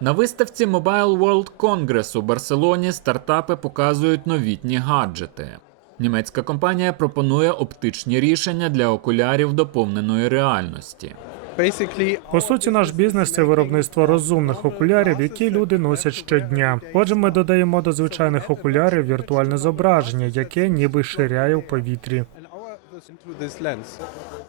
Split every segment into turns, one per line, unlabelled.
На виставці Mobile World Congress у Барселоні стартапи показують новітні гаджети. Німецька компанія пропонує оптичні рішення для окулярів доповненої реальності.
По суті, наш бізнес це виробництво розумних окулярів, які люди носять щодня. Отже, ми додаємо до звичайних окулярів віртуальне зображення, яке ніби ширяє в повітрі.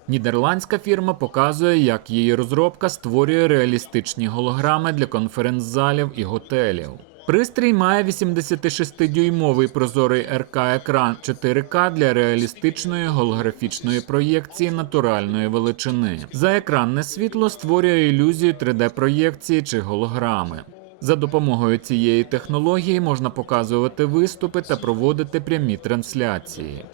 Нідерландська фірма показує, як її розробка створює реалістичні голограми для конференц-залів і готелів. Пристрій має 86-дюймовий прозорий РК-екран 4К для реалістичної голографічної проєкції натуральної величини. Заекранне світло створює ілюзію 3D-проєкції чи голограми. За допомогою цієї технології можна показувати виступи та проводити прямі трансляції.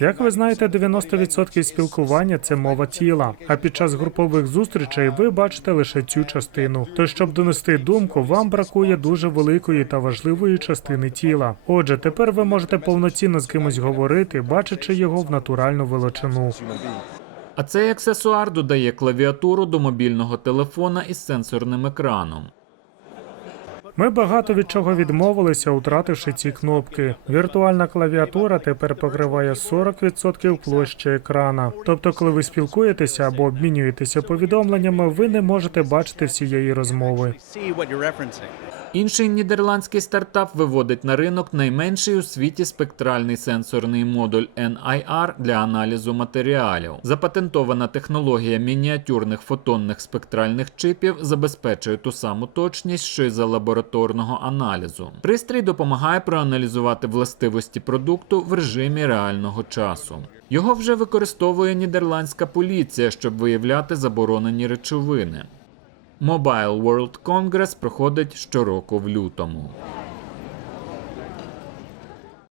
Як ви знаєте, 90% спілкування це мова тіла. А під час групових зустрічей ви бачите лише цю частину. То щоб донести думку, вам бракує дуже великої та важливої частини тіла. Отже, тепер ви можете повноцінно з кимось говорити, бачачи його в натуральну величину.
А цей аксесуар додає клавіатуру до мобільного телефона із сенсорним екраном.
Ми багато від чого відмовилися, утративши ці кнопки. Віртуальна клавіатура тепер покриває 40% площі екрана. Тобто, коли ви спілкуєтеся або обмінюєтеся повідомленнями, ви не можете бачити всієї розмови.
Інший нідерландський стартап виводить на ринок найменший у світі спектральний сенсорний модуль NIR для аналізу матеріалів. Запатентована технологія мініатюрних фотонних спектральних чипів забезпечує ту саму точність, що й за лабораторного аналізу. Пристрій допомагає проаналізувати властивості продукту в режимі реального часу. Його вже використовує нідерландська поліція, щоб виявляти заборонені речовини. Mobile World Congress проходить щороку в лютому.